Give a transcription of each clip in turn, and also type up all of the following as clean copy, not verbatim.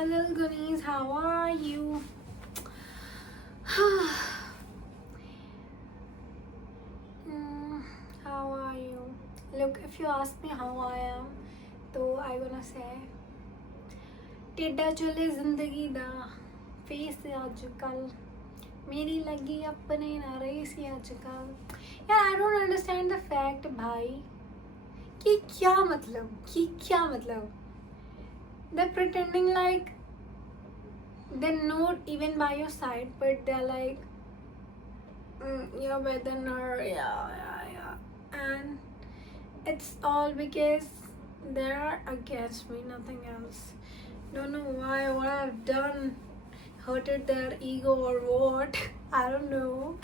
Hi little Goonies, how are you? How are you? Look, if you ask me how I am, तो I gonna say टेढ़ा चले जिंदगी दा face आजकल मेरी लगी अपने ना रही सी आजकल। यार I don't understand the fact भाई कि क्या मतलब they're pretending like they're not even by your side, but they're like you're better than her, yeah, and it's all because they are against me, nothing else. Don't know why, what I've done hurted their ego or what. I don't know,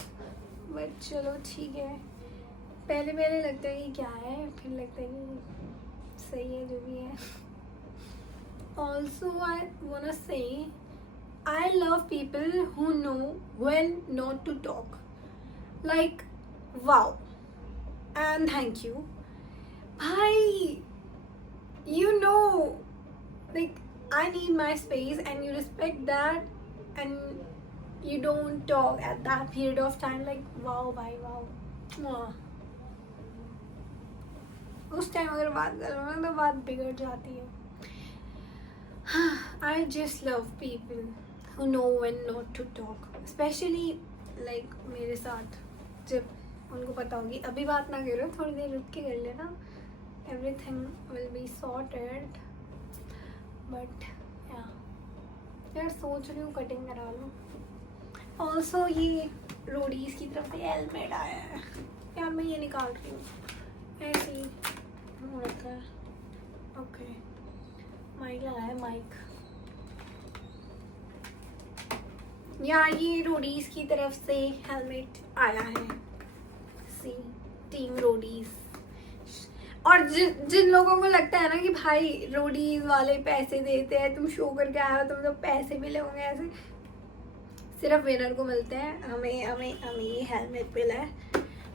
but चलो ठीक है। पहले लगता है कि क्या है, फिर लगता है कि सही है जो भी है। Also, I wanna say I love people who know when not to talk. Like, wow, and thank you. Bhai, you know, like, I need my space and you respect that and you don't talk at that period of time. Like, wow, bhai, wow. Mwah. उस time अगर बात करो ना तो बात बिगड़ जाती है। I just love people who know when not to talk, especially like मेरे साथ जब उनको पता होगी अभी बात ना करो, थोड़ी देर रुक के कर लेना, everything will be sorted. But yeah, यार सोच रही हूँ कटिंग करा लूँ। Also ये रोडीज की तरफ से हेलमेट आया है यार, मैं ये निकाल रही हूँ, ऐसे ही हो रखा है। ओके, माइक लगाया है, माइक। यार ये रोडीज की तरफ से हेलमेट आया है, सी टीम रोडीज। और जिन लोगों को लगता है ना कि भाई रोडीज वाले पैसे देते हैं, तुम शो करके आए हो, तुम तो पैसे मिले होंगे, ऐसे सिर्फ विनर को मिलते हैं। हमें ये हेलमेट मिला है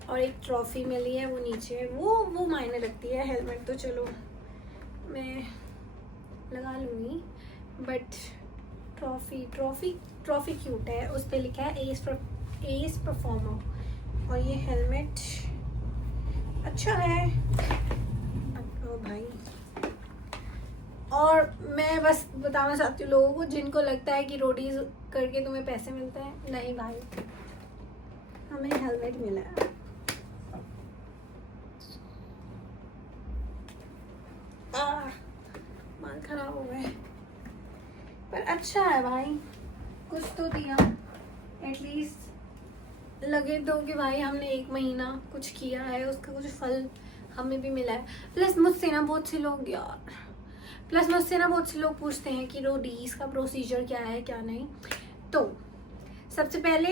और एक ट्रॉफी मिली है, वो नीचे है, वो मायने रखती है। हेलमेट तो चलो मैं लगा लूँगी, बट ट्रॉफी क्यूट है, उस पर लिखा है एस परफॉर्मर, और ये हेलमेट अच्छा है। ओ भाई, और मैं बस बताना चाहती हूँ लोगों को जिनको लगता है कि रोडीज करके तुम्हें पैसे मिलते हैं, नहीं भाई, हमें हेलमेट मिला है। माल खराब हो गए, पर अच्छा है भाई, कुछ तो दिया एटलीस्ट। लगे तो कि भाई हमने 1 महीना कुछ किया है, उसका कुछ फल हमें भी मिला है। प्लस मुझसे ना बहुत से लोग पूछते हैं कि रोडीज का प्रोसीजर क्या है क्या नहीं। तो सबसे पहले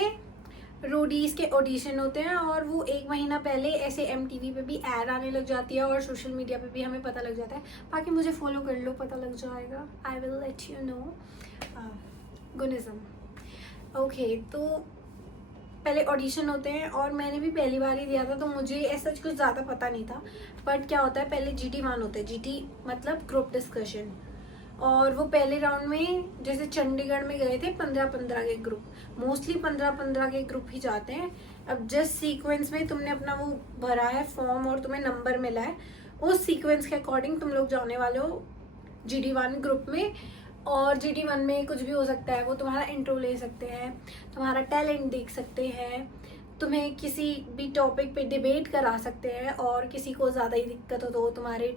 रोडीज के ऑडिशन होते हैं, और वो 1 महीना पहले ऐसे MTV पे भी ऐड आने लग जाती है, और सोशल मीडिया पे भी हमें पता लग जाता है। बाकी मुझे फॉलो कर लो, पता लग जाएगा। I will let you know. गुनिज्म। ओके, तो पहले ऑडिशन होते हैं, और मैंने भी पहली बार ही दिया था, तो मुझे ऐसा कुछ ज़्यादा पता नहीं था। बट क्या होता है, पहले GT1 होता है, GT मतलब ग्रुप डिस्कशन, और वो पहले राउंड में जैसे चंडीगढ़ में गए थे 15-15 के ग्रुप, मोस्टली 15-15 के ग्रुप ही जाते हैं। अब जिस सीक्वेंस में तुमने अपना वो भरा है फॉर्म और तुम्हें नंबर मिला है, उस सीक्वेंस के अकॉर्डिंग तुम लोग जाने वाले हो GT1 ग्रुप में। और GT1 में कुछ भी हो सकता है, वो तुम्हारा इंट्रो ले सकते हैं, तुम्हारा टैलेंट देख सकते हैं, तुम्हें किसी भी टॉपिक पे डिबेट करा सकते हैं, और किसी को ज़्यादा ही दिक्कत हो तो वो तुम्हारे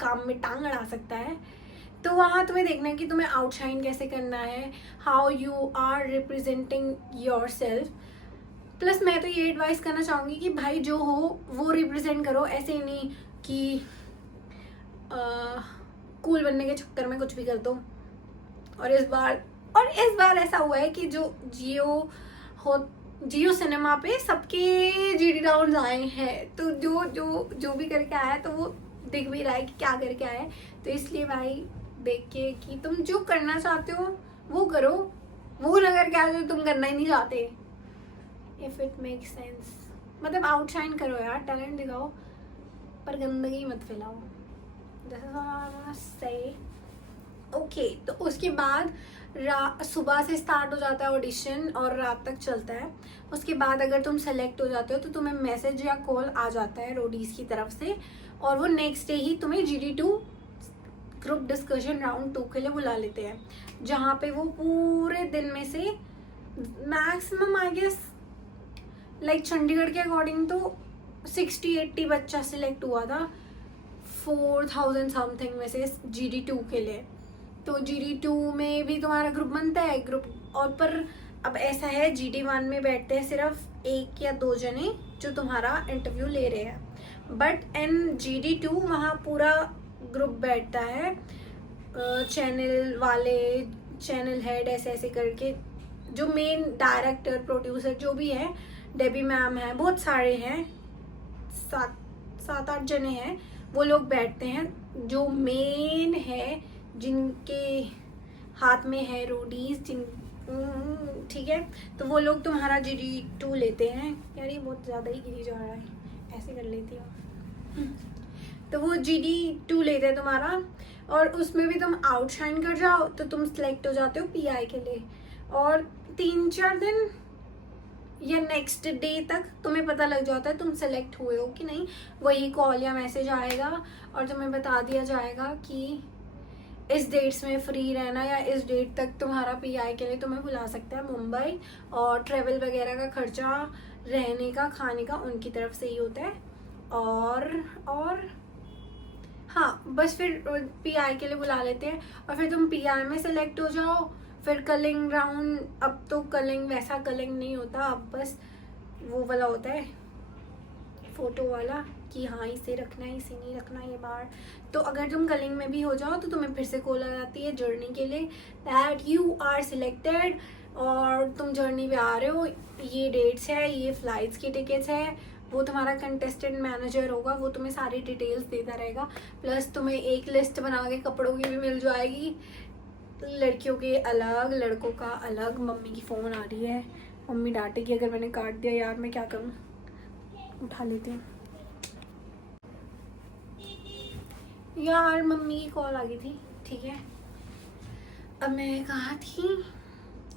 काम में टांग अड़ा सकता है। तो वहाँ तुम्हें देखना है कि तुम्हें आउटशाइन कैसे करना है, how you are representing yourself. Plus मैं तो ये एडवाइस करना चाहूँगी कि भाई जो हो वो रिप्रेजेंट करो, ऐसे नहीं कि कूल बनने के चक्कर में कुछ भी कर दो। और इस बार ऐसा हुआ है कि जो जियो सिनेमा पे सबके GT राउंड्स आए हैं, तो जो भी करके आया तो वो दिख भी रहा है कि क्या करके आया है। तो इसलिए भाई देख के कि तुम जो करना चाहते हो वो करो, वो ना करके आए जो तुम करना ही नहीं चाहते। इफ इट मेक सेंस, मतलब आउटशाइन करो यार, टैलेंट दिखाओ, पर गंदगी मत फैलाओ। This is what I wanna say. Okay तो उसके बाद सुबह से स्टार्ट हो जाता है ऑडिशन और रात तक चलता है। उसके बाद अगर तुम सेलेक्ट हो जाते हो तो तुम्हें मैसेज या कॉल आ जाता है रोडीज की तरफ से, और वो नेक्स्ट डे ही तुम्हें GD2 ग्रुप डिस्कशन राउंड 2 के लिए बुला लेते हैं, जहाँ पे वो पूरे दिन में से maximum I guess like Chandigarh के अकॉर्डिंग तो 60-80 बच्चा सिलेक्ट हुआ था 4000 समथिंग में से GD2 के लिए। तो GD2 में भी तुम्हारा ग्रुप बनता है ग्रुप, और पर अब ऐसा है GD1 में बैठते हैं सिर्फ 1 या 2 जने जो तुम्हारा इंटरव्यू ले रहे हैं, बट इन GD2 वहाँ पूरा ग्रुप बैठता है, चैनल वाले, चैनल हेड, ऐसे ऐसे करके जो मेन डायरेक्टर प्रोड्यूसर जो भी है, डेबी मैम है, बहुत सारे हैं, 7-8 जने हैं, वो लोग बैठते हैं जो मेन है, जिनके हाथ में है रोडीज जिन ठीक है, तो वो लोग तुम्हारा GD2 लेते हैं। यार ये बहुत ज़्यादा ही गिरी जा रहा है, ऐसे कर लेती हूँ। तो वो GD2 लेते हैं तुम्हारा, और उसमें भी तुम आउटशाइन कर जाओ तो तुम सिलेक्ट हो जाते हो PI के लिए, और 3-4 दिन या नेक्स्ट डे तक तुम्हें पता लग जाता है तुम सेलेक्ट हुए हो कि नहीं। वही कॉल या मैसेज आएगा और तुम्हें बता दिया जाएगा कि इस डेट्स में फ्री रहना, या इस डेट तक तुम्हारा PI के लिए तुम्हें बुला सकता है मुंबई, और ट्रेवल वगैरह का खर्चा, रहने का, खाने का उनकी तरफ से ही होता है। और हाँ बस फिर PI के लिए बुला लेते हैं, और फिर तुम PI में सेलेक्ट हो जाओ, फिर कलिंग राउंड, अब तो कलिंग वैसा कलिंग नहीं होता, अब बस वो वाला होता है फोटो वाला कि हाँ इसे रखना है इसे नहीं रखना ये बार। तो अगर तुम कलिंग में भी हो जाओ तो तुम्हें फिर से कॉल आ जाती है जर्नी के लिए दैट यू आर सिलेक्टेड, और तुम जर्नी पे आ रहे हो, ये डेट्स है, ये फ्लाइट्स की टिकट्स है। वो तुम्हारा कंटेस्टेंट मैनेजर होगा, वो तुम्हें सारी डिटेल्स देता रहेगा, प्लस तुम्हें एक लिस्ट बना के कपड़ों की भी मिल जाएगी, लड़कियों के अलग, लड़कों का अलग। मम्मी की फ़ोन आ रही है, मम्मी डांटेगी अगर मैंने काट दिया, यार मैं क्या करूँ, उठा लेते हैं। यार मम्मी की कॉल आ गई थी, ठीक है। अब मैं कहाँ थी,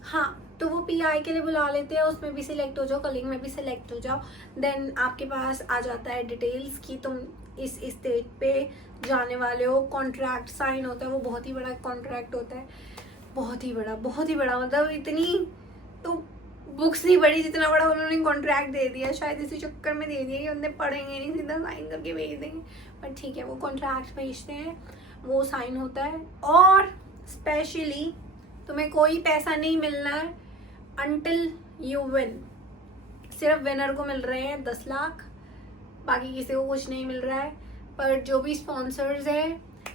हाँ तो वो PI के लिए बुला लेते हैं, उसमें भी सिलेक्ट हो जाओ, कलिंग में भी सिलेक्ट हो जाओ, देन आपके पास आ जाता है डिटेल्स कि तुम इस स्टेज पे जाने वाले हो। कॉन्ट्रैक्ट साइन होता है, वो बहुत ही बड़ा कॉन्ट्रैक्ट होता है, बहुत ही बड़ा, मतलब इतनी तो बुक्स नहीं पढ़ी जितना बड़ा उन्होंने कॉन्ट्रैक्ट दे दिया, शायद इसी चक्कर में दे दिया कि उन्हें पढ़ेंगे नहीं, सीधा साइन करके भेज देंगे, बट ठीक है वो कॉन्ट्रैक्ट भेजते हैं, वो साइन होता है। और स्पेशली तुम्हें कोई पैसा नहीं मिलना है अनटिल यू विन, सिर्फ विनर को मिल रहे हैं 10 लाख, बाकी किसी को कुछ नहीं मिल रहा है। पर जो भी स्पॉन्सर्स है,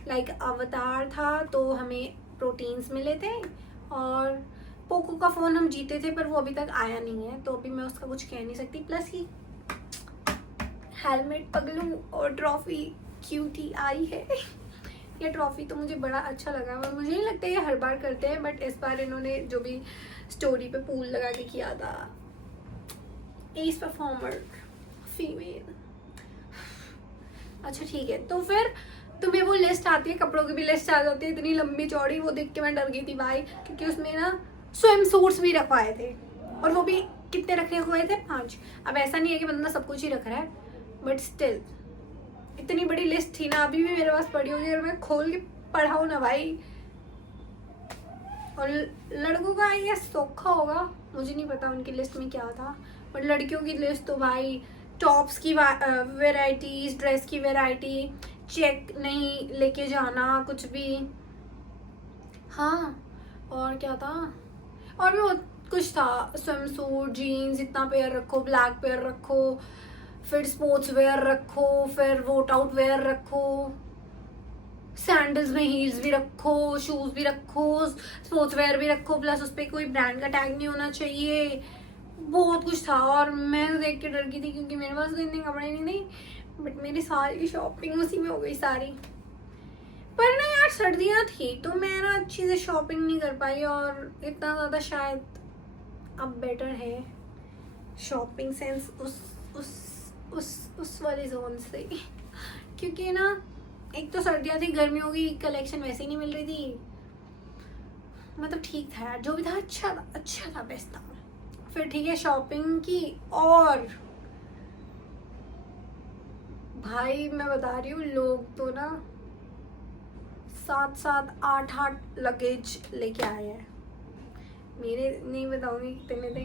लाइक अवतार था तो हमें प्रोटीन्स मिले थे, और पोको का फ़ोन हम जीते थे पर वो अभी तक आया नहीं है, तो अभी मैं उसका कुछ कह नहीं सकती। प्लस की हेलमेट पगलू और ट्रॉफी क्यूटी आई है। ये ट्रॉफी तो मुझे बड़ा अच्छा लगा, और मुझे नहीं लगता ये हर बार करते हैं, बट इस बार इन्होंने जो भी स्टोरी पे पूल लगा के किया था, एस परफॉर्मर फीमेल। अच्छा ठीक है, तो फिर तुम्हें वो लिस्ट आती है, कपड़ों की भी लिस्ट आ जाती है, इतनी लंबी चौड़ी, वो देख के मैं डर गई थी भाई, क्योंकि उसमें ना स्विम सूट्स भी रखवाए थे, और वो भी कितने रखे हुए थे, 5। अब ऐसा नहीं है कि बंदा सब कुछ ही रख रहा है, बट स्टिल इतनी बड़ी लिस्ट थी ना, अभी भी मेरे पास पड़ी होगी, अगर मैं खोल के पढ़ाऊँ ना भाई। और लड़कों का ये सौखा होगा, मुझे नहीं पता उनकी लिस्ट में क्या था, बट लड़कियों की लिस्ट तो भाई टॉप्स की वेराइटीज, ड्रेस की वैरायटी, चेक नहीं लेके जाना कुछ भी, हाँ और क्या था, और भी बहुत कुछ था, स्विम सूट, जीन्स इतना पेयर रखो, ब्लैक पेयर रखो, फिर स्पोर्ट्स वेयर रखो, फिर वोट आउट वेयर रखो, सैंडल्स में हील्स भी रखो, शूज भी रखो, स्पोर्ट्स वेयर भी रखो, प्लस उस पर कोई ब्रांड का टैग नहीं होना चाहिए, बहुत कुछ था। और मैं तो देख के डर गई थी क्योंकि मेरे पास तो इतने कपड़े नहीं, बट मेरी सारी शॉपिंग उसी में हो गई सारी। पर ना यार सर्दियाँ थी तो मैं ना अच्छी से शॉपिंग नहीं कर पाई, और इतना ज़्यादा शायद अब बेटर है शॉपिंग सेंस उस वाले जोन से, क्योंकि ना एक तो सर्दियाँ थी, गर्मियों की कलेक्शन वैसे ही नहीं मिल रही थी, मतलब ठीक था यार, जो भी था अच्छा था, बेस्ट था। फिर ठीक है, शॉपिंग की, और भाई मैं बता रही हूँ, लोग तो ना 7-7, 8-8 लगेज लेके आए हैं। मेरे नहीं बताऊंगी कितने थे,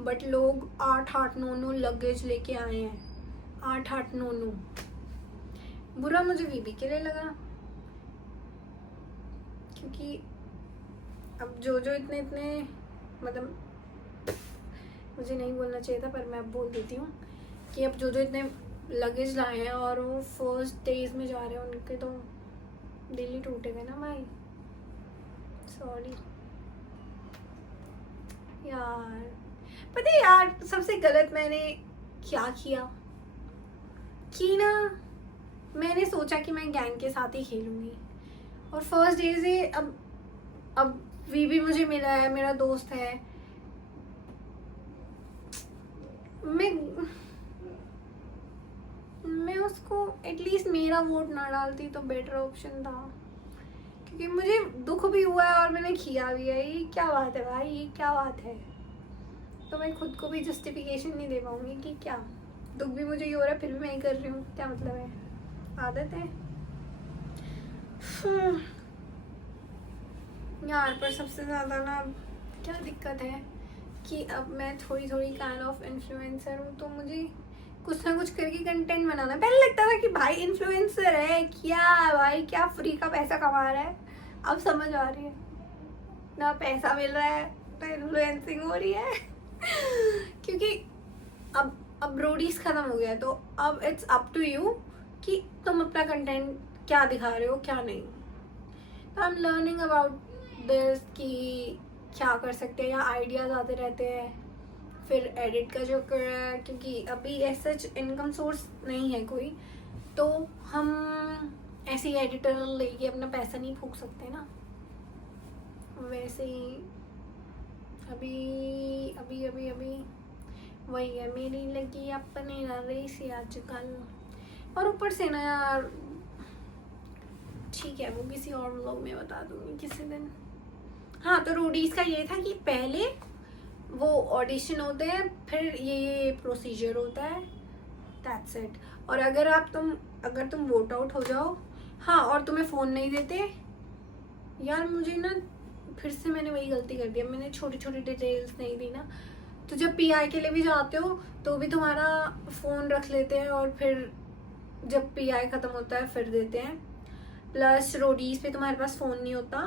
बट लोग 8-8, 9-9 लगेज लेके आए हैं। 8-8, 9-9। बुरा मुझे बीबी के लिए लगा, क्योंकि अब जो इतने मतलब, मुझे नहीं बोलना चाहिए था पर मैं अब बोल देती हूँ कि अब जो इतने लगेज लाए हैं और वो फर्स्ट डेज में जा रहे हैं, उनके तो दिल ही टूटेगा ना भाई। सॉरी यार। पता है यार, सबसे गलत मैंने क्या किया कि ना, मैंने सोचा कि मैं गैंग के साथ ही खेलूंगी, और फर्स्ट डे से अब वी भी मुझे मिला है, मेरा दोस्त है। मैं उसको एटलीस्ट मेरा वोट ना डालती तो बेटर ऑप्शन था, क्योंकि मुझे दुख भी हुआ है और मैंने किया भी है। ये क्या बात है भाई, ये क्या बात है। तो मैं खुद को भी जस्टिफिकेशन नहीं दे पाऊंगी कि क्या दुख भी मुझे ये हो रहा है, फिर भी मैं ही कर रही हूँ, क्या मतलब है, आदत है यार। पर सबसे ज़्यादा ना क्या दिक्कत है कि अब मैं थोड़ी काइंड ऑफ इन्फ्लुएंसर हूँ, तो मुझे कुछ ना कुछ करके कंटेंट बनाना है। पहले लगता था कि भाई इन्फ्लुएंसर है क्या, भाई क्या फ्री का पैसा कमा रहा है। अब समझ आ रही है, ना पैसा मिल रहा है ना इन्फ्लुएंसिंग हो रही है क्योंकि अब रोडीज खत्म हो गया है, तो अब इट्स अप टू यू कि तुम अपना कंटेंट क्या दिखा रहे हो क्या नहीं। तो I am learning about this कि क्या कर सकते हैं, या आइडियाज आते रहते हैं। फिर एडिट का जो कर रहा है, क्योंकि अभी ऐसा इनकम सोर्स नहीं है कोई, तो हम ऐसे ही एडिटर लेके अपना पैसा नहीं फूंक सकते ना। वैसे ही अभी वही है, मेरी लगी अपने रेसी आजकल। और ऊपर से ना यार, ठीक है वो किसी और व्लॉग में बता दूंगी किसी दिन। हाँ, तो रोडीज का ये था कि पहले वो ऑडिशन होते हैं, फिर ये प्रोसीजर होता है, दैट्स इट। और अगर तुम वोट आउट हो जाओ, हाँ, और तुम्हें फ़ोन नहीं देते यार, मुझे ना फिर से मैंने वही गलती कर दिया, मैंने छोटी डिटेल्स नहीं दी ना। तो जब पीआई के लिए भी जाते हो तो भी तुम्हारा फ़ोन रख लेते हैं, और फिर जब पीआई ख़त्म होता है फिर देते हैं। प्लस रोडीज पे तुम्हारे पास फ़ोन नहीं होता,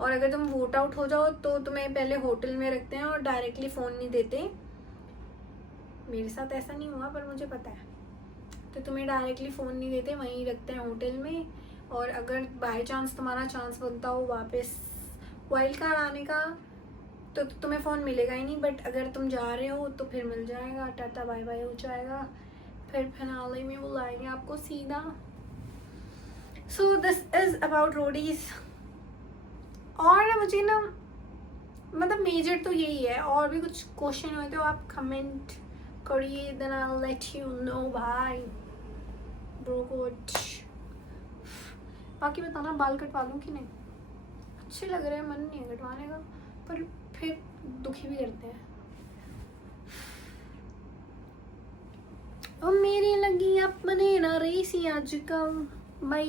और अगर तुम वोट आउट हो जाओ तो तुम्हें पहले होटल में रखते हैं और डायरेक्टली फ़ोन नहीं देते। मेरे साथ ऐसा नहीं हुआ पर मुझे पता है। तो तुम्हें डायरेक्टली फ़ोन नहीं देते, वहीं रखते हैं होटल में। और अगर बाय चांस तुम्हारा चांस बनता हो वापस वाइल्ड कार्ड आने का, तो तुम्हें फ़ोन मिलेगा ही नहीं। बट अगर तुम जा रहे हो तो फिर मिल जाएगा, टाटा बाय बाय हो जाएगा, फिर फिनाले में बुलाएंगे आपको सीधा। So this is about Roadies. और ना मुझे ना, मतलब मेजर तो यही है, और भी कुछ क्वेश्चन हुए तो आप कमेंट करिए, then I will let you know भाई। ब्रो कोच, बाकी बताना बाल कटवा लूँ कि नहीं। अच्छे लग रहे हैं, मन नहीं है कटवाने का, पर फिर दुखी भी करते हैं। और मेरी लगी अपने ना रेसी आजकल। बाय।